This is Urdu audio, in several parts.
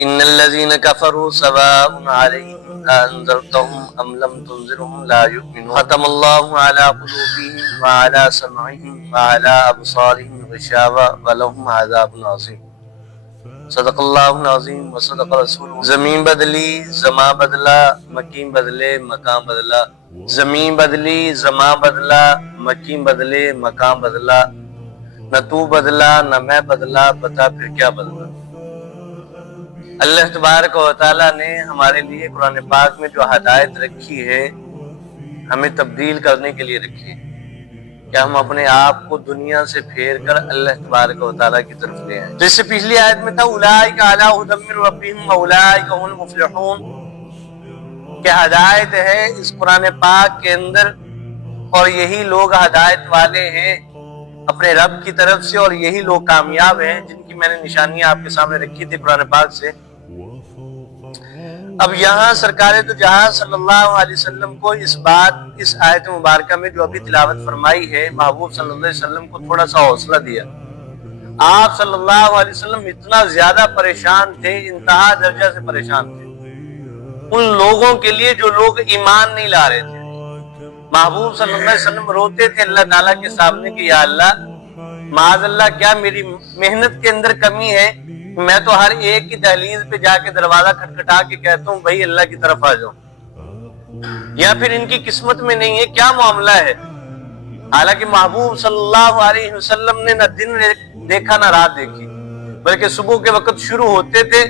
ان الذين كفروا سواء عليهم أنذرتهم ام لم تنذرهم لا يؤمنون ختم الله على قلوبهم وعلى سمعهم وعلى ابصارهم غشاوة ولهم عذاب عظيم صدق اللہ العظیم وصدق رسول۔ زمین بدلی زماں بدلا، مکین بدلے مقام بدلا، زمین بدلی زماں بدلا، مکین بدلے مقام بدلا، نہ تو بدلا نہ میں بدلا، بتا پھر کیا بدلا۔ اللہ تبارک و تعالیٰ نے ہمارے لیے قرآن پاک میں جو ہدایت رکھی ہے ہمیں تبدیل کرنے کے لیے رکھی ہے کہ ہم اپنے آپ کو دنیا سے پھیر کر اللہ تبارک و تعالیٰ کی طرف لے آئیں۔ جس سے پچھلی آیت میں تھا اولئک علی ھدی من ربہم واولئک هم المفلحون، کہ ہدایت ہے اس قرآن پاک کے اندر اور یہی لوگ ہدایت والے ہیں اپنے رب کی طرف سے، اور یہی لوگ کامیاب ہیں جن کی میں نے نشانیاں آپ کے سامنے رکھی تھی قرآن پاک سے۔ اب یہاں سرکار دو جہاں صلی اللہ علیہ وسلم کو اس آیت مبارکہ میں جو ابھی تلاوت فرمائی ہے، محبوب صلی اللہ علیہ وسلم کو تھوڑا سا حوصلہ دیا۔ آپ صلی اللہ علیہ وسلم اتنا زیادہ پریشان تھے، انتہا درجہ سے پریشان تھے ان لوگوں کے لیے جو لوگ ایمان نہیں لا رہے تھے۔ محبوب صلی اللہ علیہ وسلم روتے تھے اللہ تعالیٰ کے سامنے کہ یا اللہ، معاذ اللہ کیا میری محنت کے اندر کمی ہے؟ میں تو ہر ایک کی دہلیز پہ جا کے دروازہ کھٹکھٹا کے کہتا ہوں بھائی اللہ کی طرف آ جاؤ، یا پھر ان کی قسمت میں نہیں ہے، کیا معاملہ ہے؟ حالانکہ محبوب صلی اللہ علیہ وسلم نے نہ دن دیکھا نہ رات دیکھی، بلکہ صبح کے وقت شروع ہوتے تھے،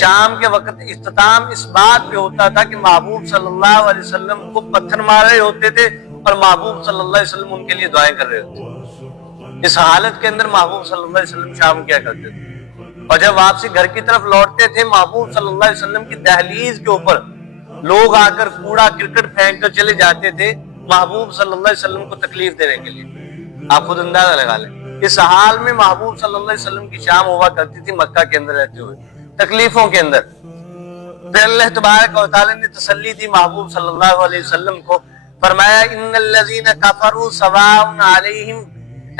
شام کے وقت اختتام اس بات پہ ہوتا تھا کہ محبوب صلی اللہ علیہ وسلم کو پتھر مار رہے ہوتے تھے اور محبوب صلی اللہ علیہ وسلم ان کے لیے دعائیں کر رہے ہوتے۔ اس حالت کے اندر محبوب صلی اللہ علیہ وسلم شام کیا کرتے تھے، اور جب واپسی گھر کی طرف لوٹتے تھے محبوب صلی اللہ علیہ وسلم کی دہلیز کے اوپر لوگ آ کر کوڑا کرکٹ پھینک کر چلے جاتے تھے محبوب صلی اللہ علیہ وسلم کو تکلیف دینے کے لیے۔ آپ خود اندازہ لگا لیں اس حال میں محبوب صلی اللہ علیہ وسلم کی شام ہوا کرتی تھی مکہ کے اندر رہتے ہوئے تکلیفوں کے اندر۔ پھر اللہ تبارک و تعالی نے تسلی دی محبوب صلی اللہ علیہ وسلم کو، فرمایا ان الذین کفروا سواء علیہم،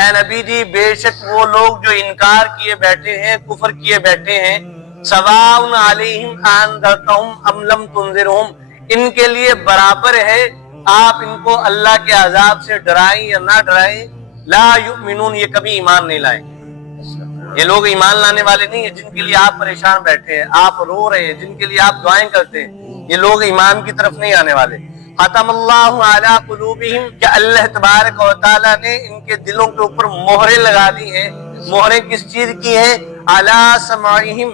اے نبی جی بے شک وہ لوگ جو انکار کیے بیٹھے ہیں، کفر کیے بیٹھے ہیں، سواء علیہم انذرتہم ام لم تنذرہم، ان کے لیے برابر ہے آپ ان کو اللہ کے عذاب سے ڈرائیں یا نہ ڈرائیں، لا یؤمنون، یہ کبھی ایمان نہیں لائیں۔ یہ لوگ ایمان لانے والے نہیں ہیں جن کے لیے آپ پریشان بیٹھے ہیں، آپ رو رہے ہیں، جن کے لیے آپ دعائیں کرتے ہیں، یہ لوگ ایمان کی طرف نہیں آنے والے۔ ختم اللہ علی قلوبہم، کہ اللہ تبارک و تعالیٰ نے ان کے دلوں کے اوپر مہریں لگا دی ہیں۔ مہریں کس چیز کی ہیں؟ علی سمعہم،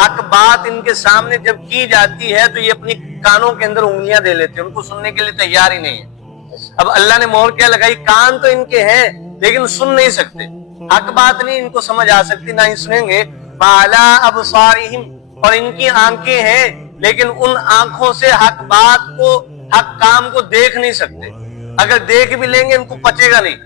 حق بات ان کے سامنے جب کی جاتی ہے تو یہ اپنی کانوں کے اندر انگلیاں دے لیتے ہیں، ان کو سننے کے لیے تیار ہی نہیں ہے۔ اب اللہ نے مہر کیا لگائی؟ کان تو ان کے ہیں لیکن سن نہیں سکتے، حق بات نہیں ان کو سمجھ آ سکتی، نہ ہی سنیں گے۔ وعلی ابصارہم، اور ان کی آنکھیں ہیں لیکن ان آنکھوں سے حق بات کو، حق کام کو دیکھ نہیں سکتے، اگر دیکھ بھی لیں گے ان کو پچے گا نہیں،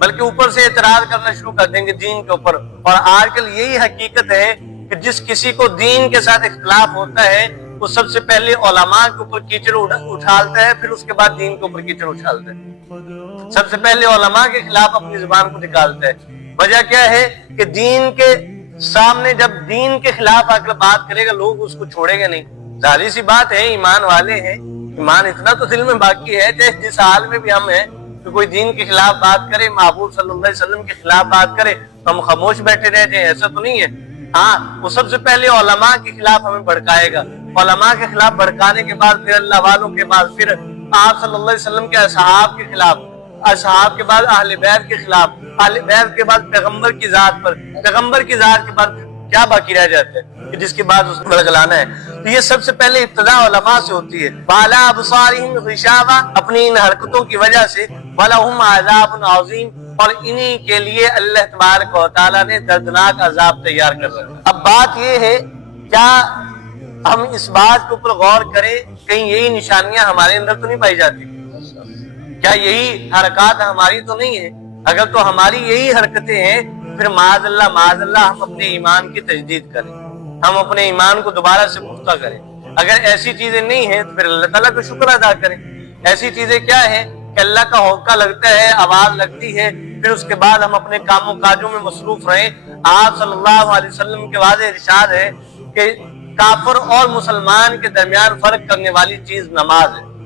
بلکہ اوپر سے اعتراض کرنا شروع کر دیں گے دین کے اوپر۔ اور آج کل یہی حقیقت ہے کہ جس کسی کو دین کے ساتھ اختلاف ہوتا ہے وہ سب سے پہلے علماء کے اوپر کیچڑ اچھالتا ہے، پھر اس کے بعد دین کے اوپر کیچڑ اچھالتا ہے۔ سب سے پہلے علماء کے خلاف اپنی زبان کو نکالتا ہے۔ وجہ کیا ہے کہ دین کے سامنے جب دین کے خلاف آ کر بات کرے گا لوگ اس کو چھوڑیں گے نہیں۔ ظاہر سی بات ہے ایمان والے ہیں، ایمان اتنا تو دل میں باقی ہے، جس حال میں بھی ہم ہیں کہ کوئی دین کے خلاف بات کرے، محبوب صلی اللہ علیہ وسلم کے خلاف بات کرے تو ہم خاموش بیٹھے رہ جائیں، ایسا تو نہیں ہے۔ ہاں، وہ سب سے پہلے علماء کے خلاف ہمیں بھڑکائے گا، علماء کے خلاف بھڑکانے کے بعد پھر اللہ والوں کے بعد پھر آپ صلی اللہ علیہ وسلم کے اصحاب کے خلاف، اصحاب کے بعد اہل بیت کے خلاف، اہل بیت کے بعد پیغمبر کی ذات پر، پیغمبر کی ذات کے بعد کیا باقی رہ جاتا ہے کہ جس کے بعد اس کو بھڑکلانا ہے۔ تو یہ سب سے پہلے ابتدا علماء سے ہوتی ہے۔ وعلی ابصارہم غشاوہ، اپنی ان حرکتوں کی وجہ سے، وَلَهُمْ عَذَابٌ عَظِيمٌ، اور انہی کے لیے اللہ تبارک و تعالیٰ نے دردناک عذاب تیار کر رکھا ہے۔ اب بات یہ ہے کیا ہم اس بات کے اوپر غور کریں کہیں یہی نشانیاں ہمارے اندر تو نہیں پائی جاتی؟ کیا یہی حرکات ہماری تو نہیں ہے؟ اگر تو ہماری یہی حرکتیں ہیں پھر معاذ اللہ ہم اپنے ایمان کی تجدید کریں، ہم اپنے ایمان کو دوبارہ سے پختہ کریں۔ اگر ایسی چیزیں نہیں ہیں تو پھر اللہ تعالیٰ کا شکر ادا کریں۔ ایسی چیزیں کیا ہیں کہ اللہ کا ہوکا لگتا ہے، آواز لگتی ہے، پھر اس کے بعد ہم اپنے کاموں کاجوں میں مصروف رہیں۔ آپ صلی اللہ علیہ وسلم کے واضح ارشاد ہے کہ کافر اور مسلمان کے درمیان فرق کرنے والی چیز نماز ہے۔